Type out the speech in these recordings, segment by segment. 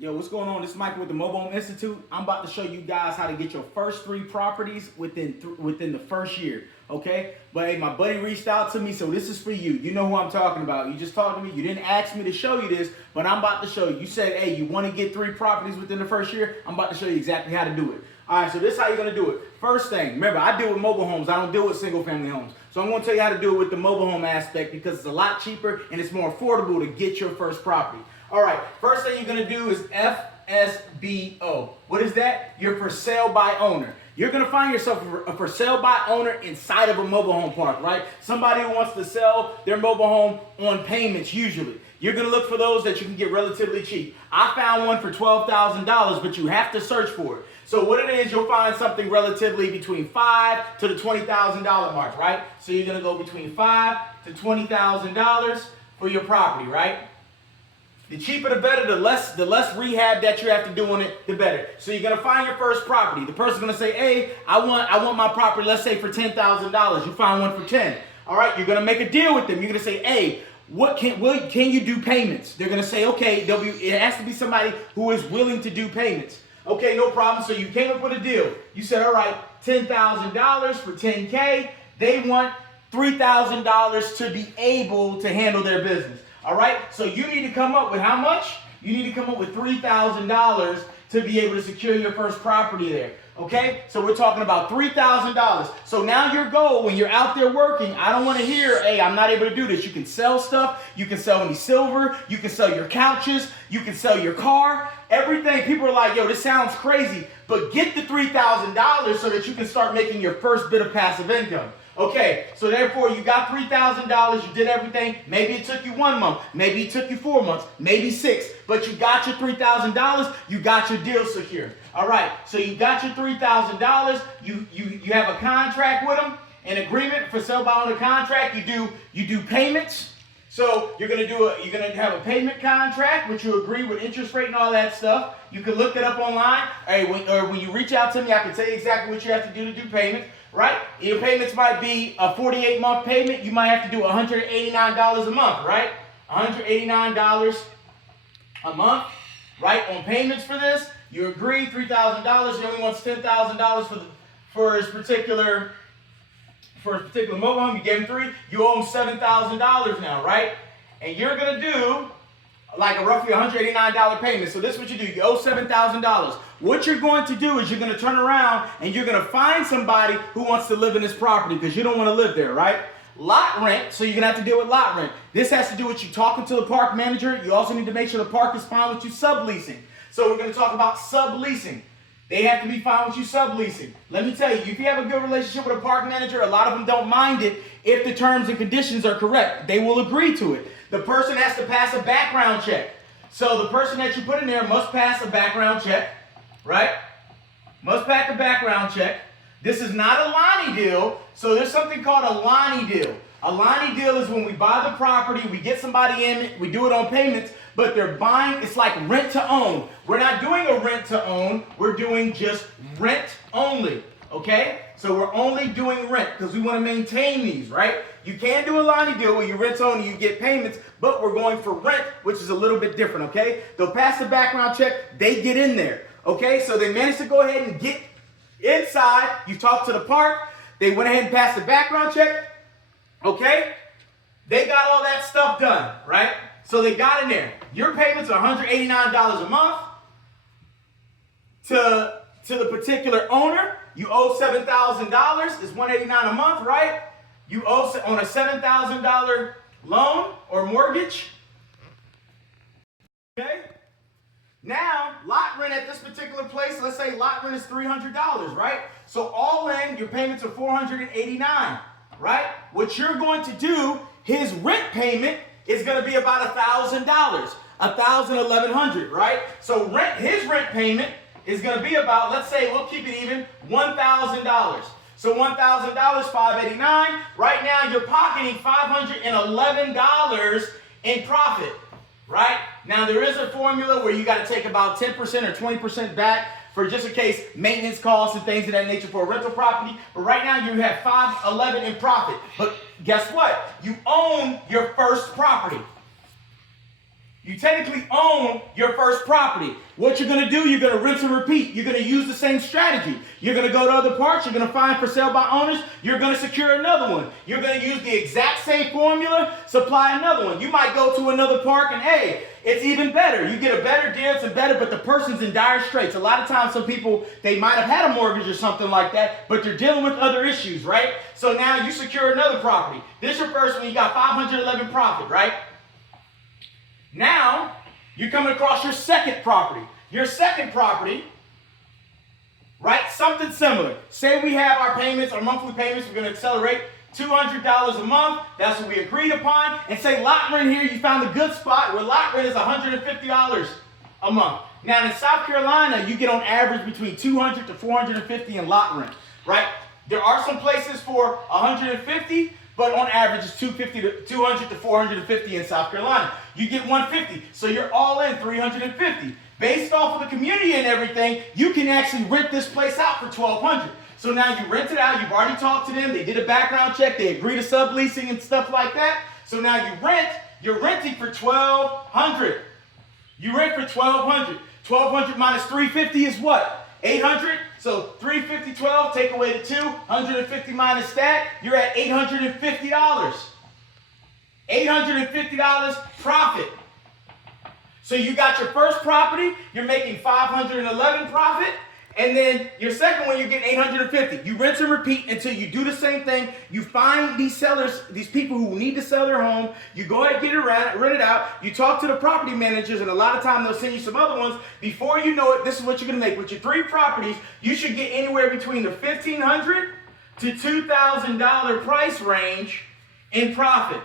Yo, what's going on? This is Michael with the Mobile Home Institute. I'm about to show you guys how to get your first 3 properties within the first year, okay? But hey, my buddy reached out to me, so this is for you. You know who I'm talking about. You just talked to me. You didn't ask me to show you this, but I'm about to show you. You said, hey, you want to get 3 properties within the first year? I'm about to show you exactly how to do it. All right, so this is how you're going to do it. First thing, remember, I deal with mobile homes. I don't deal with single-family homes. So I'm going to tell you how to do it with the mobile home aspect because it's a lot cheaper and it's more affordable to get your first property. All right, first thing you're going to do is FSBO. What is that? You're for sale by owner. You're going to find yourself a for sale by owner inside of a mobile home park, right? Somebody who wants to sell their mobile home on payments usually. You're going to look for those that you can get relatively cheap. I found one for $12,000, but you have to search for it. So what it is, you'll find something relatively between $5,000 to the $20,000 mark, right? So you're going to go between $5,000 to $20,000 for your property, right? The cheaper the better, the less rehab that you have to do on it, the better. So you're gonna find your first property. The person's gonna say, hey, I want my property, let's say for $10,000. You find one for 10. All right, you're gonna make a deal with them. You're gonna say, hey, can you do payments? They're gonna say, okay, it has to be somebody who is willing to do payments. Okay, no problem. So you came up with a deal. You said, all right, $10,000 for 10K. They want $3,000 to be able to handle their business. All right, so you need to come up with how much? You need to come up with $3,000 to be able to secure your first property there. Okay, so we're talking about $3,000. So now your goal when you're out there working, I don't want to hear, hey, I'm not able to do this. You can sell stuff. You can sell any silver. You can sell your couches. You can sell your car. Everything. People are like, yo, this sounds crazy. But get the $3,000 so that you can start making your first bit of passive income. Okay, so therefore you got $3,000, you did everything. Maybe it took you 1 month, maybe it took you 4 months, maybe 6, but you got your $3,000, you got your deal secure. All right, so you got your $3,000, you have a contract with them, an agreement for sale by owner contract. You do payments. So you're gonna have a payment contract, which you agree with interest rate and all that stuff. You can look it up online. Hey, when you reach out to me, I can tell you exactly what you have to do payments. Right? Your payments might be a 48-month payment. You might have to do $189 a month, right? $189 a month, right? On payments for this, you agree $3,000. He only wants $10,000 for his particular mobile home. You gave him 3. You owe him $7,000 now, right? And you're gonna do like a roughly $189 payment. So this is what you do. You owe $7,000. What you're going to do is you're going to turn around and you're going to find somebody who wants to live in this property because you don't want to live there, right? Lot rent, so you're going to have to deal with lot rent. This has to do with you talking to the park manager. You also need to make sure the park is fine with you subleasing. So we're going to talk about subleasing. They have to be fine with you subleasing. Let me tell you, if you have a good relationship with a park manager, a lot of them don't mind it if the terms and conditions are correct. They will agree to it. The person has to pass a background check. So the person that you put in there must pass a background check, right? Must pass a background check. This is not a Lonnie deal, so there's something called a Lonnie deal. A Lonnie deal is when we buy the property, we get somebody in it, we do it on payments, but they're buying, it's like rent to own. We're not doing a rent to own, we're doing just rent only, okay? So we're only doing rent because we want to maintain these, right? You can do a Lonnie deal where you rent only, you get payments, but we're going for rent, which is a little bit different, okay? They'll pass the background check, they get in there, okay? So they managed to go ahead and get inside. You talk to the park, they went ahead and passed the background check, okay? They got all that stuff done, right? So they got in there. Your payments are $189 a month to the particular owner. You owe $7,000. It's $189 a month, right? You owe on a $7,000 loan or mortgage. Okay? Now, lot rent at this particular place, let's say lot rent is $300, right? So all in, your payments are $489, right? What you're going to do, his rent payment is going to be about $1,000, $1,100, right? So his rent payment is going to be about, let's say, we'll keep it even, $1,000. So $1,000, $589. Right now, you're pocketing $511 in profit, right? Now, there is a formula where you got to take about 10% or 20% back for just in case maintenance costs and things of that nature for a rental property. But right now, you have $511 in profit. But guess what? You own your first property. You technically own your first property. What you're going to do, you're going to rinse and repeat. You're going to use the same strategy. You're going to go to other parks. You're going to find for sale by owners. You're going to secure another one. You're going to use the exact same formula, supply another one. You might go to another park and, hey, it's even better. You get a better deal, it's better, but the person's in dire straits. A lot of times some people, they might have had a mortgage or something like that, but they're dealing with other issues, right? So now you secure another property. This is your first one. You got 511 profit, right? Now, you're coming across your second property. Your second property, right? Something similar. Say we have our payments, our monthly payments, we're going to accelerate $200 a month. That's what we agreed upon. And say lot rent here, you found a good spot where lot rent is $150 a month. Now, in South Carolina, you get on average between $200 to $450 in lot rent, right? There are some places for $150, but on average it's $200 to $450 in South Carolina. You get $150, so you're all in $350. Based off of the community and everything, you can actually rent this place out for $1,200. So now you rent it out, you've already talked to them, they did a background check, they agree to subleasing and stuff like that. So now you're renting for $1,200. You rent for $1,200. $1,200 minus $350 is what? $800. So $350, 12, take away the 2, $150 minus that, you're at $850. $850 profit. So you got your first property, you're making $511 profit, and then your second one, you're getting $850. You rinse and repeat until you do the same thing. You find these sellers, these people who need to sell their home. You go ahead and get it rented out. You talk to the property managers, and a lot of times they'll send you some other ones. Before you know it, this is what you're going to make. With your 3 properties, you should get anywhere between the $1,500 to $2,000 price range in profit.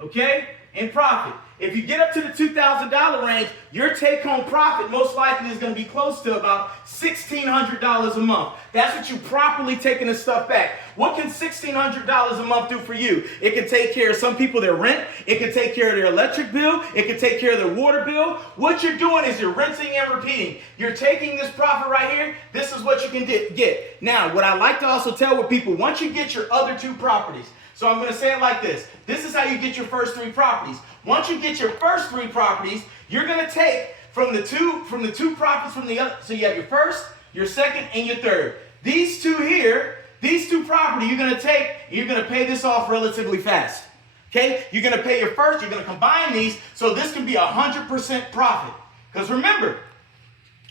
Okay? In profit. If you get up to the $2,000 range, your take-home profit most likely is going to be close to about $1,600 a month. That's what you properly taking the stuff back. What can $1,600 a month do for you? It can take care of some people their rent. It can take care of their electric bill. It can take care of their water bill. What you're doing is you're rinsing and repeating. You're taking this profit right here. This is what you can get. Now, what I like to also tell with people, once you get your other 2 properties, so I'm going to say it like this. This is how you get your first 3 properties. Once you get your first 3 properties, you're going to take from the two profits from the other. So you have your first, your second, and your third. These 2 here, these 2 properties, you're going to take, and you're going to pay this off relatively fast. Okay? You're going to pay your first, you're going to combine these, so this can be 100% profit. Because remember,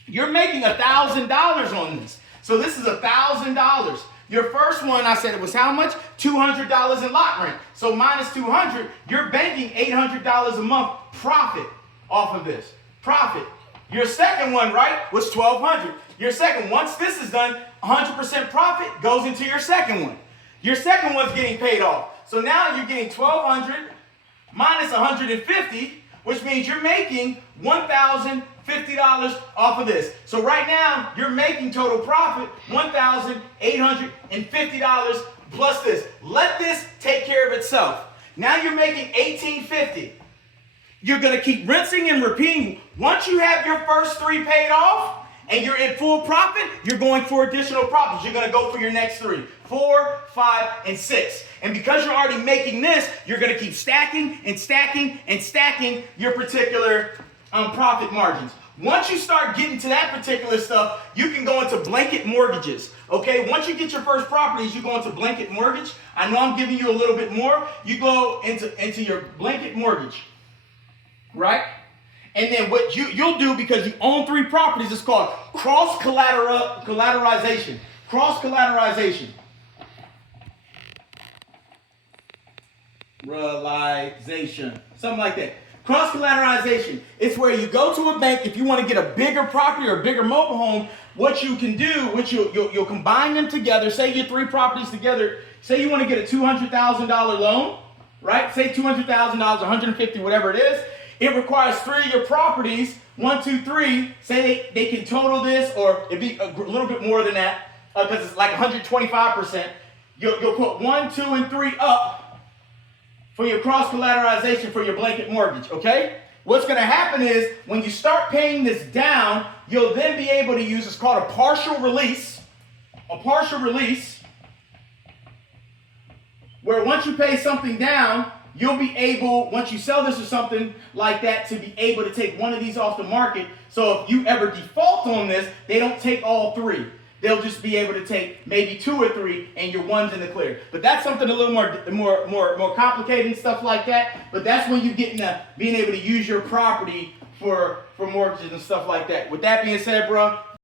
you're making $1,000 on this. So this is $1,000. Your first one, I said it was how much? $200 in lot rent. So minus $200, you're banking $800 a month profit off of this. Profit. Your second one, right, was $1,200. Your second, once this is done, 100% profit goes into your second one. Your second one's getting paid off. So now you're getting $1,200 minus $150, which means you're making $1,050 off of this. So right now, you're making total profit $1,850 plus this. Let this take care of itself. Now you're making $1,850. You're going to keep rinsing and repeating. Once you have your first 3 paid off and you're in full profit, you're going for additional profits. You're going to go for your next 3, 4, 5, and 6. And because you're already making this, you're going to keep stacking and stacking and stacking your particular profit margins. Once you start getting to that particular stuff, you can go into blanket mortgages. Okay, once you get your first properties, you go into blanket mortgage. I know I'm giving you a little bit more. You go into your blanket mortgage, right? And then what you'll do, because you own 3 properties, is called cross-collateralization. Cross-collateralization. Realization. Something like that. Cross-collateralization. It's where you go to a bank. If you want to get a bigger property or a bigger mobile home, what you can do, which you'll combine them together. Say your 3 properties together. Say you want to get a $200,000 loan, right? Say $200,000, $150,000, whatever it is. It requires 3 of your properties, 1, 2, 3. Say they can total this, or it'd be a little bit more than that, because it's like 125%. You'll put 1, 2, and 3 up for your cross-collateralization for your blanket mortgage, okay? What's going to happen is when you start paying this down, you'll then be able to use, it's called a partial release. A partial release, where once you pay something down, you'll be able, once you sell this or something like that, to be able to take one of these off the market. So if you ever default on this, they don't take all three. They'll just be able to take maybe 2 or 3, and your one's in the clear. But that's something a little more complicated and stuff like that. But that's when you get into being able to use your property for mortgages and stuff like that. With that being said, bro,